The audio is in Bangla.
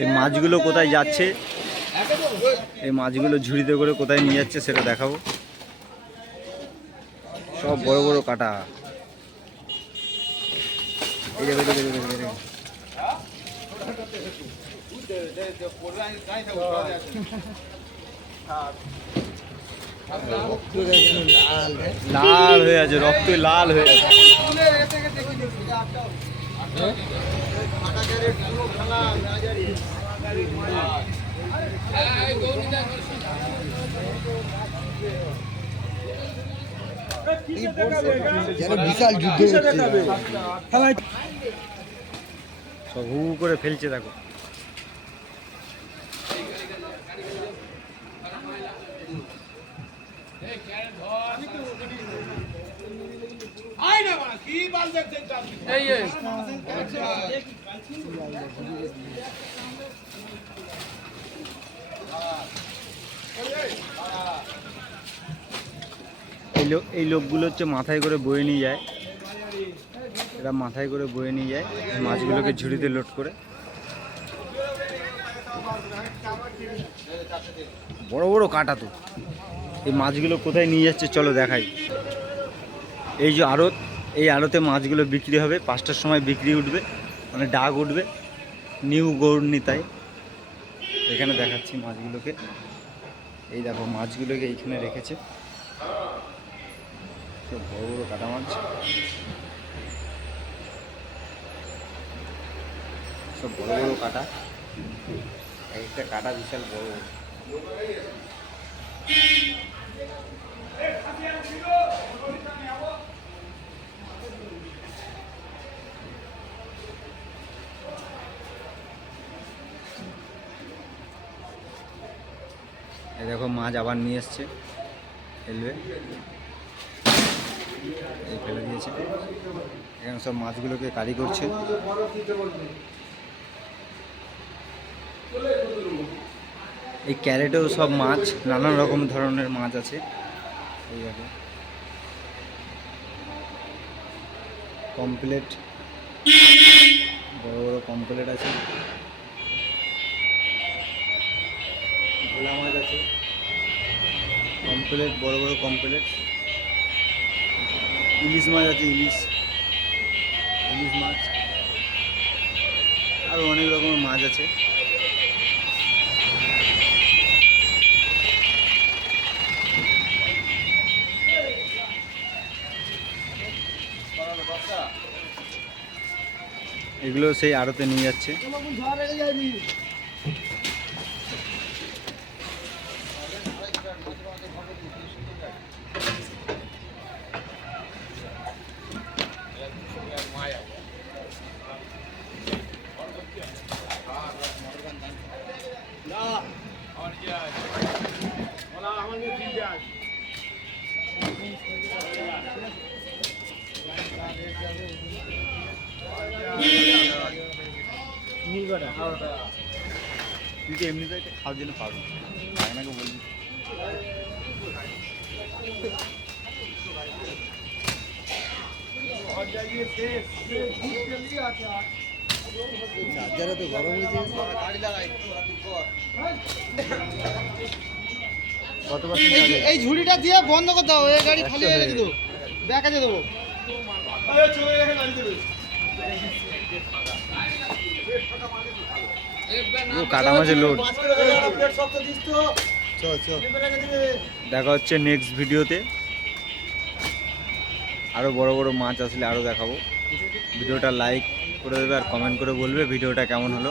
এই মাছগুলো কোথায় যাচ্ছে, এই মাছগুলো ঝুড়িতে করে কোথায় নিয়ে যাচ্ছে সেটা দেখাবো। সব বড় বড় কাটা। এই দেখো দেখো দেখো দেখো, লাল হয়ে আছে, রক্ত লাল হয়ে আছে। বিশাল যুদ্ধ সব হু করে ফেলছে দেখো। এই লোকগুলো হচ্ছে মাথায় করে বয়ে নিয়ে যায়, এরা মাথায় করে বয়ে নিয়ে যায় মাছগুলোকে ঝুড়িতে লোড করে। বড় বড় কাটা তো। এই মাছগুলো কোথায় নিয়ে যাচ্ছে চলো দেখাই। এই যে আড়ত, এই আড়তে মাছগুলো বিক্রি হবে, 5টার সময় বিক্রি উঠবে, মানে ডাক উঠবে নিউ গৌরনীতায়। এখানে দেখাচ্ছি মাছগুলোকে। এই দেখো মাছগুলোকে এইখানে রেখেছে, সব বড় বড় কাটা মাছ, সব বড় বড় কাটা। একটা কাটা বিশাল বড়। এই দেখো মাছ আবার নিয়ে এসছে, ফেলবে, এই ফেলে দিয়েছে। এখানে সব মাছগুলোকে কারি করছে। এই ক্যারেটেও সব মাছ, নানান রকম ধরনের মাছ আছে। এই দেখো কমপ্লেট, বড় বড় কমপ্লেট আছে, ভোলা মাছ আছে, কমপ্লেট বড় বড় কমপ্লেট, ইলিশ মাছ আছে, ইলিশ মাছ, আরও অনেক রকমের মাছ আছে। এগুলো সেই আড়তে নিয়ে যাচ্ছে। তুই তো এমনিতে খাওয়ার জন্য পাবি, আপনাকে বলবি। তো গরম হয়েছে। এই ঝুড়িটা দিয়ে বন্ধ করে দাও, এই গাড়ি খালি হয়ে গেছে, ব্যাকাজে দেবো। কাটা মাছের লোড। দেখা হচ্ছে নেক্সট ভিডিওতে। আরও বড় বড় মাছ আসলে আরও দেখাবো। ভিডিওটা লাইক করে দেবে আর কমেন্ট করে বলবে ভিডিওটা কেমন হলো।